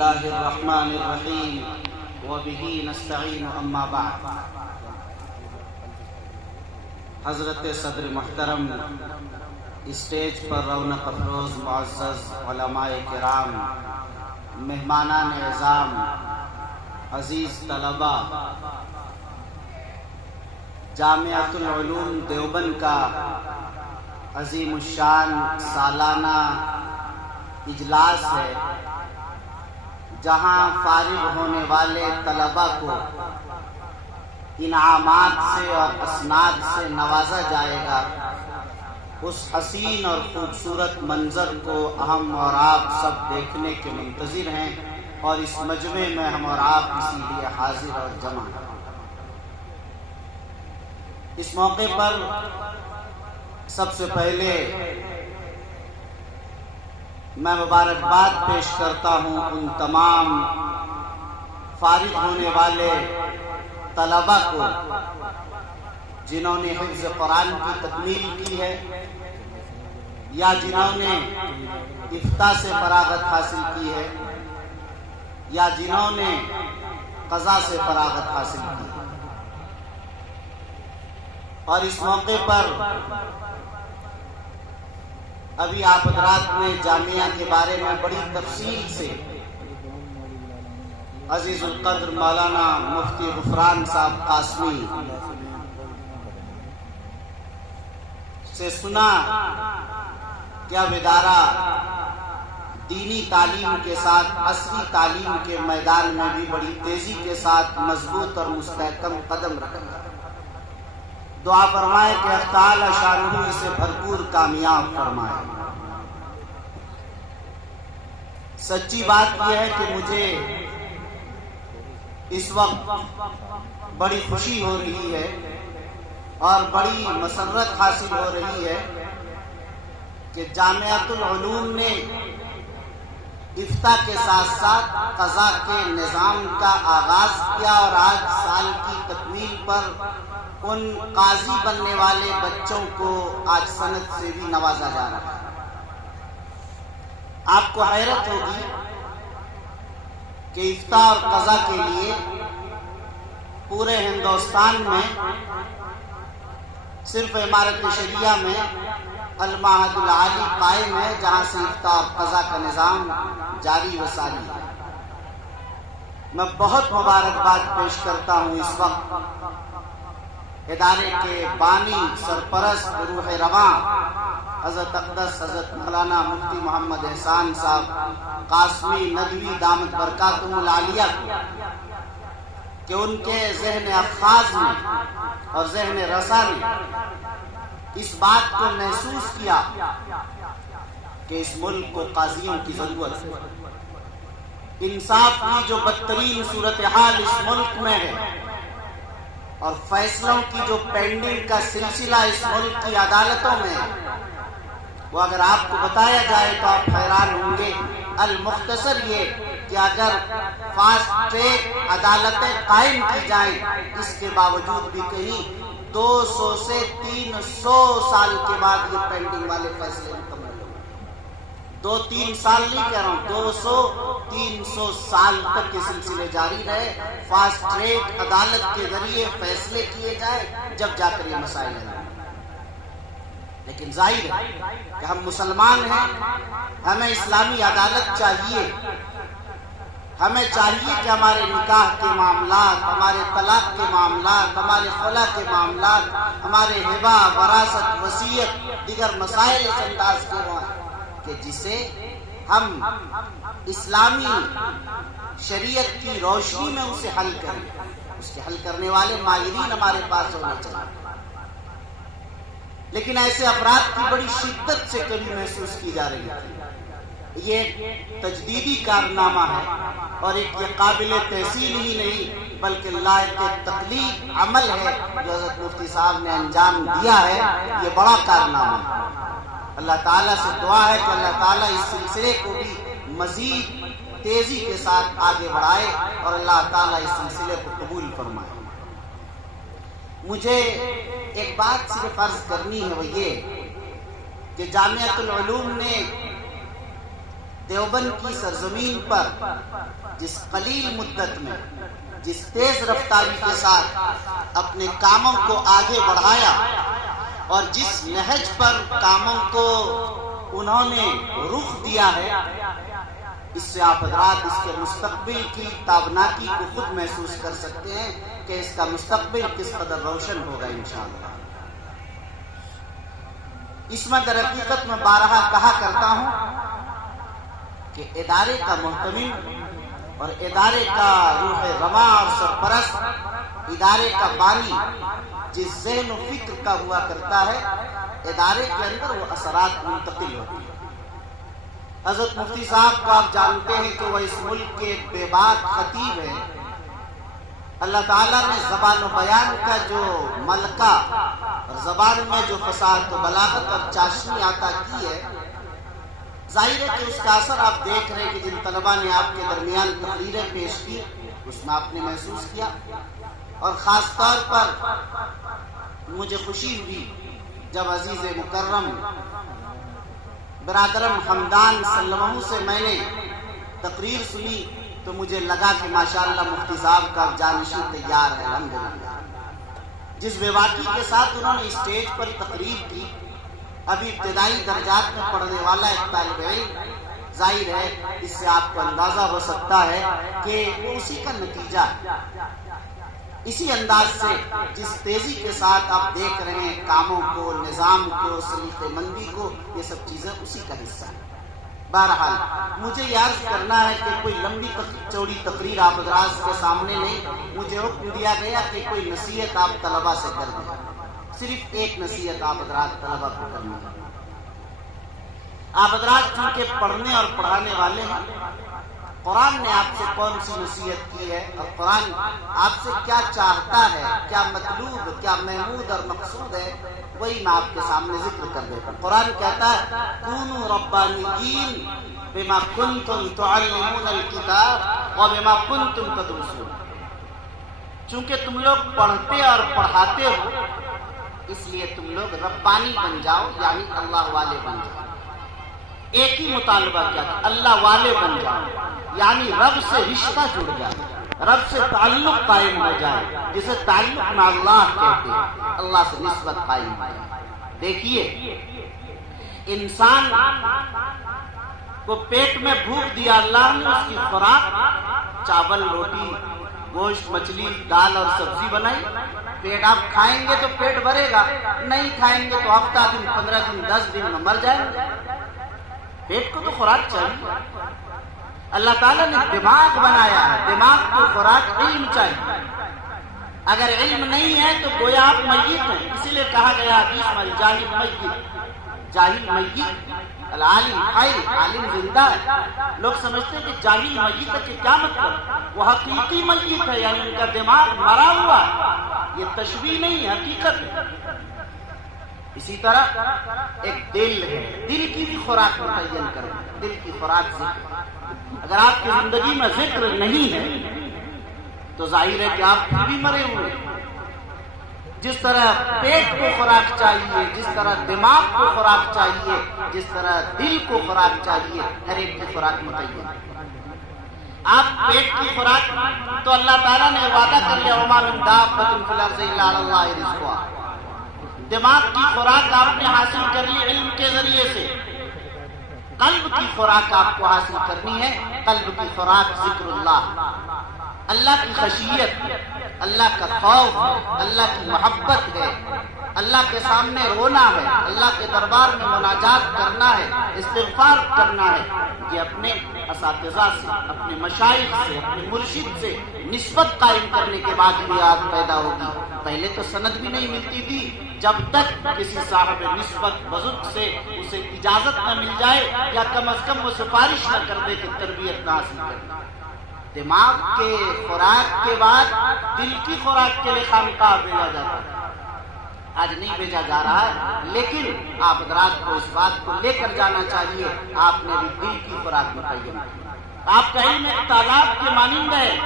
اللہ الرحمن الرحیم وبہ نستعین اما بعد۔ حضرت صدر محترم، اسٹیج پر رونق افروز معزز علماء کرام، مہمانان اعظام، عزیز طلبہ، جامعۃ العلوم دیوبند کا عظیم الشان سالانہ اجلاس ہے، جہاں فارغ ہونے والے طلبہ کو انعامات سے اور اسناد سے نوازا جائے گا۔ اس حسین اور خوبصورت منظر کو ہم اور آپ سب دیکھنے کے منتظر ہیں، اور اس مجمع میں ہم اور آپ اسی لیے حاضر اور جمع ہیں۔ اس موقع پر سب سے پہلے میں مبارکباد پیش کرتا ہوں ان تمام فارغ ہونے والے طلبہ کو جنہوں نے حفظ قرآن کی تکمیل کی ہے، یا جنہوں نے افتاء سے فراغت حاصل کی ہے، یا جنہوں نے قضاء سے فراغت حاصل کی ہے۔ اور اس موقع پر ابھی آپ حضرات نے جامعہ کے بارے میں بڑی تفصیل سے عزیز القدر مولانا مفتی غفران صاحب قاسمی سے سنا کہ اب ادارہ دینی تعلیم کے ساتھ عصری تعلیم کے میدان میں بھی بڑی تیزی کے ساتھ مضبوط اور مستحکم قدم رکھا۔ دعا فرمائے کہ اللہ تعالی شانہ اسے بھرپور کامیاب فرمائے۔ سچی بات یہ ہے کہ مجھے اس وقت بڑی خوشی ہو رہی ہے اور بڑی مسرت حاصل ہو رہی ہے کہ جامعۃ العلوم نے افتاء کے ساتھ ساتھ قضاء کے نظام کا آغاز کیا، اور آج سال کی تکمیل پر ان قاضی بننے والے بچوں کو آج سند سے بھی نوازا جا رہا ہے۔ آپ کو حیرت ہوگی کہ افتاء اور قضاء کے لیے پورے ہندوستان میں صرف امارت شریعہ میں المعہد العالی قائم ہے، جہاں سے افتاء اور قضاء کا نظام جاری و ساری ہے۔ میں بہت مبارکباد پیش کرتا ہوں اس وقت ادارے کے بانی سرپرست روح رواں حضرت اقدس حضرت مولانا مفتی محمد احسان صاحب قاسمی ندوی دامت برکاتہم العالیہ کو، کہ ان کے ذہن افخاذ میں اور ذہن رسا نے اس بات کو محسوس کیا کہ اس ملک کو قاضیوں کی ضرورت ہے۔ انصاف کی جو بدترین صورتحال اس ملک میں ہے، اور فیصلوں کی جو پینڈنگ کا سلسلہ اس ملک کی عدالتوں میں ہے، وہ اگر آپ کو بتایا جائے تو آپ حیران ہوں گے۔ المختصر یہ کہ اگر فاسٹ ٹریک عدالتیں قائم کی جائیں، اس کے باوجود بھی کہیں 200 سے 300 سال کے بعد یہ پینڈنگ والے فیصلے مکمل ہوں گے۔ 2-3 سال نہیں کہہ رہا ہوں، 200-300 سال تک یہ سلسلے جاری رہے، فاسٹ ٹریک عدالت کے ذریعے فیصلے کیے جائیں، جب جا کر یہ مسائل ہیں۔ لیکن ظاہر ہے کہ ہم مسلمان ہیں، ہمیں اسلامی عدالت چاہیے۔ ہمیں چاہیے کہ ہمارے نکاح کے معاملات، ہمارے طلاق کے معاملات، ہمارے خلا کے معاملات، ہمارے ہبہ، وراثت، وصیت، دیگر مسائل اس انداز کے ہوں کہ جسے ہم اسلامی شریعت کی روشنی میں اسے حل کریں۔ اس کے حل کرنے والے ماہرین ہمارے پاس ہونے چاہیے۔ لیکن ایسے افراد کی بڑی شدت سے کمی محسوس کی جا رہی تھی۔ یہ ایک تجدیدی کارنامہ ہے، اور ایک یہ قابل تحسین ہی نہیں بلکہ لائق تقلید عمل ہے جو حضرت مفتی صاحب نے انجام دیا ہے۔ یہ بڑا کارنامہ ہے۔ اللہ تعالیٰ سے دعا ہے کہ اللہ تعالیٰ اس سلسلے کو بھی مزید تیزی کے ساتھ آگے بڑھائے، اور اللہ تعالیٰ اس سلسلے کو قبول فرمائے۔ مجھے ایک بات صرف عرض کرنی ہے، وہ یہ کہ جامعۃ العلوم نے دیوبند کی سرزمین پر جس قلیل مدت میں جس تیز رفتاری کے ساتھ اپنے کاموں کو آگے بڑھایا اور جس نہج پر کاموں کو انہوں نے رخ دیا ہے، اس سے آپ حضرات اس کے مستقبل کی تابناکی کو خود محسوس کر سکتے ہیں کہ اس کا مستقبل کس قدر روشن ہوگا انشاءاللہ۔ اس میں در حقیقت میں بارہا کہا کرتا ہوں کہ ادارے کا محتمم اور ادارے کا روح رواں اور سرپرست، ادارے کا بانی جس ذہن و فکر کا ہوا کرتا ہے، ادارے کے اندر وہ اثرات منتقل ہوتی ہیں۔ حضرت مفتی صاحب کو آپ جانتے ہیں کہ وہ اس ملک کے بے باک خطیب ہیں۔ اللہ تعالیٰ نے زبان و بیان کا جو ملکہ اور زبان میں جو فصاحت و بلاغت اور چاشنی عطا کی ہے، ظاہر ہے کہ اس کا اثر آپ دیکھ رہے ہیں کہ جن طلباء نے آپ کے درمیان تقریریں پیش کی اس میں آپ نے محسوس کیا، اور خاص طور پر مجھے خوشی ہوئی جب عزیز مکرم برادرم حمدان سلمہ سے میں نے تقریر سنی تو مجھے لگا کہ ماشاءاللہ مفتی صاحب کا جانشین تیار ہے الحمدللہ۔ جس بے باکی کے ساتھ انہوں نے اسٹیج پر تقریر کی، ابھی ابتدائی درجات میں پڑھنے والا ایک طالب علم، ظاہر ہے اس سے آپ کو اندازہ ہو سکتا ہے کہ وہ اسی کا نتیجہ ہے۔ اسی انداز سے جس تیزی کے ساتھ آپ دیکھ رہے ہیں کاموں کو، نظام کو، سلیقہ مندی کو، یہ سب چیزیں اسی کا حصہ ہیں۔ بہرحال مجھے یہ عرض کرنا ہے کہ کوئی لمبی چوڑی تقریر آپ حضرات کے سامنے نہیں، مجھے حکم دیا گیا کہ کوئی نصیحت آپ طلباء سے کر دیں، صرف ایک نصیحت آپ حضرات طلباء کو کرنی ہے۔ آپ حضرات چونکہ پڑھنے اور پڑھانے والے ہیں، قرآن نے آپ سے کون سی نصیحت کی ہے اور قرآن آپ سے کیا چاہتا ہے، کیا مطلوب، کیا محمود اور مقصود ہے، وہی میں آپ کے سامنے ذکر کر دیتا ہوں۔ قرآن کہتا ہے کونوا ربانیین بما کنتم تعلمون الکتاب وبما کنتم تدرسون، چونکہ تم لوگ پڑھتے اور پڑھاتے ہو اس لیے تم لوگ ربانی بن جاؤ، یعنی اللہ والے بن جاؤ۔ ایک ہی مطالبہ کیا تھا، اللہ والے بن جاؤ، یعنی رب سے رشتہ جڑ جائے، رب سے تعلق قائم ہو جائے، جسے تعلق میں اللہ کہتے ہیں، اللہ سے نسبت قائم ہو جائے۔ دیکھیے انسان کو پیٹ میں بھوک دیا اللہ نے، اس کی خوراک چاول، روٹی، گوشت، مچھلی، دال اور سبزی بنائی، پیٹ آپ کھائیں گے تو پیٹ بھرے گا، نہیں کھائیں گے تو ہفتہ دن، 15 دن، 10 دن میں مر جائیں گے۔ پیٹ کو تو خوراک چاہیے۔ اللہ تعالیٰ نے دماغ بنایا ہے، دماغ کو خوراک علم چاہیے، اگر علم نہیں ہے تو گویا آپ میت ہیں۔ اسی لیے کہا گیا حدیث میں الجاہل میت، جاہل میت، العالم حی، عالم زندہ ہے۔ لوگ سمجھتے ہیں کہ جاہل میت ہے، کہ کیا مطلب؟ وہ حقیقی میت ہے، یعنی ان کا دماغ مرا ہوا ہے، یہ تشبیہ نہیں ہے، حقیقت ہے۔ اسی طرح ایک دل ہے، دل کی بھی خوراک متعین کریں، دل کی خوراک ذکر۔ اگر آپ کی زندگی میں ذکر نہیں ہے تو ظاہر ہے کہ آپ پھر بھی مرے ہوئے۔ جس طرح پیٹ کو خوراک چاہیے، جس طرح دماغ کو خوراک چاہیے، جس طرح دل کو خوراک چاہیے، ہر ایک کی خوراک متعین۔ آپ پیٹ کی خوراک تو اللہ تعالیٰ نے وعدہ کر لیا وما من دابۃ فی الارض الا علی اللہ رزقها۔ دماغ کی خوراک آپ نے حاصل کر لی علم کے ذریعے سے۔ قلب کی خوراک آپ کو حاصل کرنی ہے، قلب کی خوراک ذکر اللہ، اللہ کی خشیت، اللہ کا خوف، اللہ کی محبت ہے، اللہ کے سامنے رونا ہے، اللہ کے دربار میں مناجات کرنا ہے، استغفار کرنا ہے۔ یہ اپنے اساتذہ سے، اپنے مشائخ سے، اپنے مرشد سے نسبت قائم کرنے کے بعد یہ یاد پیدا ہوگی۔ پہلے تو سند بھی نہیں ملتی تھی، جب تک کسی صاحب نسبت بزرگ سے اسے اجازت نہ مل جائے یا کم از کم وہ سفارش نہ کر دے کہ تربیت نہ حاصل کرنا۔ دماغ کے خوراک کے بعد دل کی خوراک کے لیے خانقاہ بھیجا جاتا ہے، آج نہیں بھیجا جا رہا ہے، لیکن آپ حضرات کو اس بات کو لے کر جانا چاہیے۔ آپ نے بھی دل کی خوراک متعین کی۔ آپ کا علم ایک تالاب کے مانند ہے،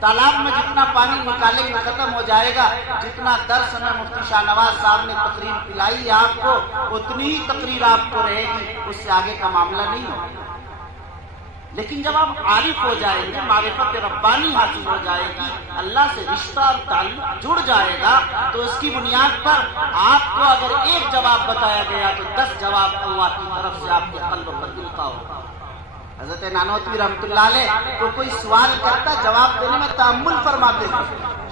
تالاب میں جتنا پانی نکالیں گے ختم ہو جائے گا۔ جتنا درس میں مفتی شاہ نواز صاحب نے تقریر پلائی ہے آپ کو، اتنی ہی تقریر آپ کو رہے گی، اس سے آگے کا معاملہ نہیں ہوگا۔ لیکن جب آپ عارف ہو جائیں گے، معرفت ربانی حاصل ہو جائے گی، اللہ سے رشتہ اور تعلق جڑ جائے گا، تو اس کی بنیاد پر آپ کو اگر ایک جواب بتایا گیا تو 10 جواب اللہ کی طرف سے آپ کے قلب پر ملتا ہوگا۔ حضرت نانوتوی رحمۃ اللہ علیہ کو کوئی سوال کرتا، جواب دینے میں تأمل فرماتے تھے۔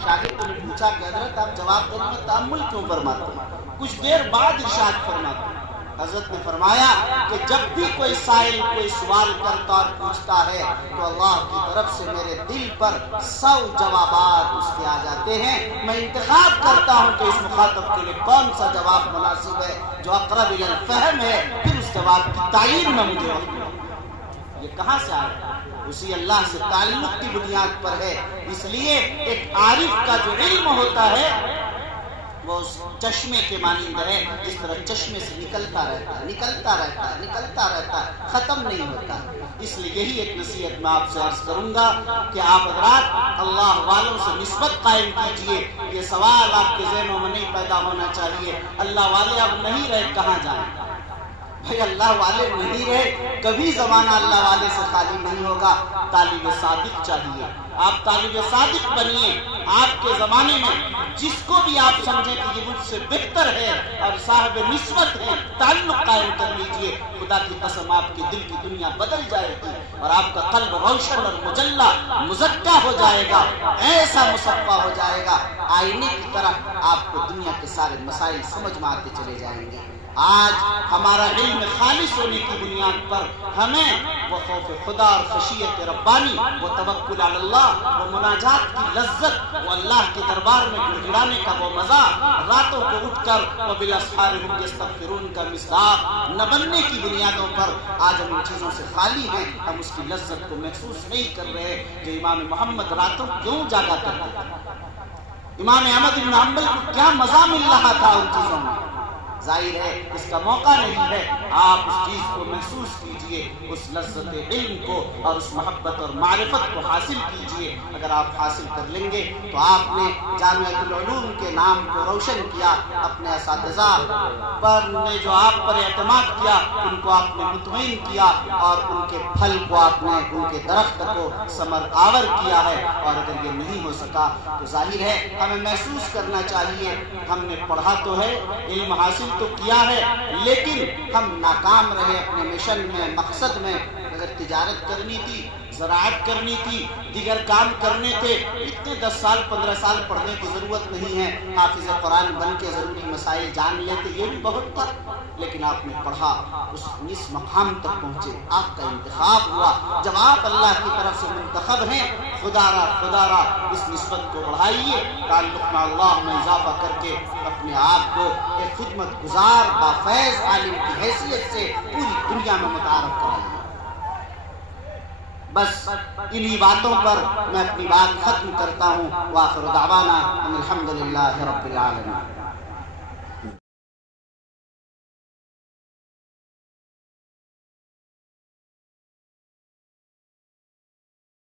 شاگرد نے پوچھا کہ حضرت آپ جواب دینے میں تأمل کیوں فرماتے ہیں؟ کچھ دیر بعد ارشاد فرماتے، حضرت نے فرمایا کہ جب بھی کوئی سائل کوئی سوال کرتا اور پوچھتا ہے تو اللہ کی طرف سے میرے دل پر 100 جوابات اس کے آ جاتے ہیں، میں انتخاب کرتا ہوں کہ اس مخاطب کے لیے کون سا جواب مناسب ہے، جو اقرب الی الفہم ہے، پھر اس جواب کی تعیین میں مجھے وقت لگتا ہے۔ یہ کہاں سے آیا؟ اسی اللہ سے تعلق کی بنیاد پر ہے۔ اس لیے ایک عارف کا جو علم ہوتا ہے وہ اس چشمے کے مانند ہے، اس طرح چشمے سے نکلتا رہتا ہے، نکلتا رہتا ہے، نکلتا رہتا ہے، ختم نہیں ہوتا۔ اس لیے یہی ایک نصیحت میں آپ سے عرض کروں گا کہ آپ حضرات اللہ والوں سے نسبت قائم کیجئے۔ یہ سوال آپ کے ذہنوں میں نہیں پیدا ہونا چاہیے، اللہ والے اب نہیں رہے کہاں جائیں؟ بھائی اللہ والے نہیں رہے، کبھی زمانہ اللہ والے سے خالی نہیں ہوگا۔ طالب صادق چاہیے، آپ طالب صادق بنیے۔ آپ کے زمانے میں جس کو بھی آپ سمجھیں کہ یہ مجھ سے بہتر ہے اور صاحب نسبت ہے، تعلق قائم کر لیجئے۔ خدا کی قسم آپ کی دل کی دنیا بدل جائے گی اور آپ کا قلب روشن اور مجلہ مزکہ ہو جائے گا، ایسا مصفا ہو جائے گا، آئینے کی طرح آپ کو دنیا کے سارے مسائل سمجھ میں آتے چلے جائیں گے۔ آج ہمارا علم خالص ہونے کی بنیاد پر ہمیں وہ خوف خدا اور خشیت ربانی، وہ توکل علی اللہ، وہ مناجات کی لذت، وہ اللہ کے دربار میں گڑگڑانے کا وہ مزہ، راتوں کو اٹھ کر وبالاسحار هم یستغفرون کا مصداق نہ بننے کی بنیادوں پر آج ہم ان چیزوں سے خالی ہیں، ہم اس کی لذت کو محسوس نہیں کر رہے۔ جو امام محمد راتوں کیوں جاگا کرتے تھے، امام احمد بن حنبل کو کیا مزہ مل رہا تھا ان چیزوں میں، ظاہر ہے اس کا موقع نہیں ہے۔ آپ اس چیز کو محسوس کیجئے، اس لذت علم کو اور اس محبت اور معرفت کو حاصل کیجئے۔ اگر آپ حاصل کر لیں گے تو آپ نے جامعۃ العلوم کے نام کو روشن کیا، اپنے اساتذہ پر نے جو آپ پر اعتماد کیا ان کو آپ نے مطمئن کیا، اور ان کے پھل کو آپ نے، ان کے درخت کو ثمر آور کیا ہے۔ اور اگر یہ نہیں ہو سکا تو ظاہر ہے ہمیں محسوس کرنا چاہیے، ہم نے پڑھا تو ہے، علم حاصل تو کیا ہے، لیکن ہم ناکام رہے اپنے مشن میں، مقصد میں۔ اگر تجارت کرنی تھی، زراعت کرنی تھی، دیگر کام کرنے تھے، اتنے 10 سال 15 سال پڑھنے کی ضرورت نہیں ہے، حافظ قرآن بن کے ضروری مسائل جان لیتے، یہ بھی بہت تھا۔ لیکن آپ نے پڑھا، اس مقام تک پہنچے، آپ کا انتخاب ہوا۔ جب آپ اللہ کی طرف سے منتخب ہیں، خدا را اس نسبت کو بڑھائیے، تعلق میں اللہ میں اضافہ کر کے اپنے آپ کو ایک خدمت گزار بافیض عالم کی حیثیت سے پوری دنیا میں متعارف کرائیے۔ بس انہی باتوں پر میں اپنی بات ختم کرتا ہوں۔ وآخر دعوانا ان الحمد للہ رب العالمین۔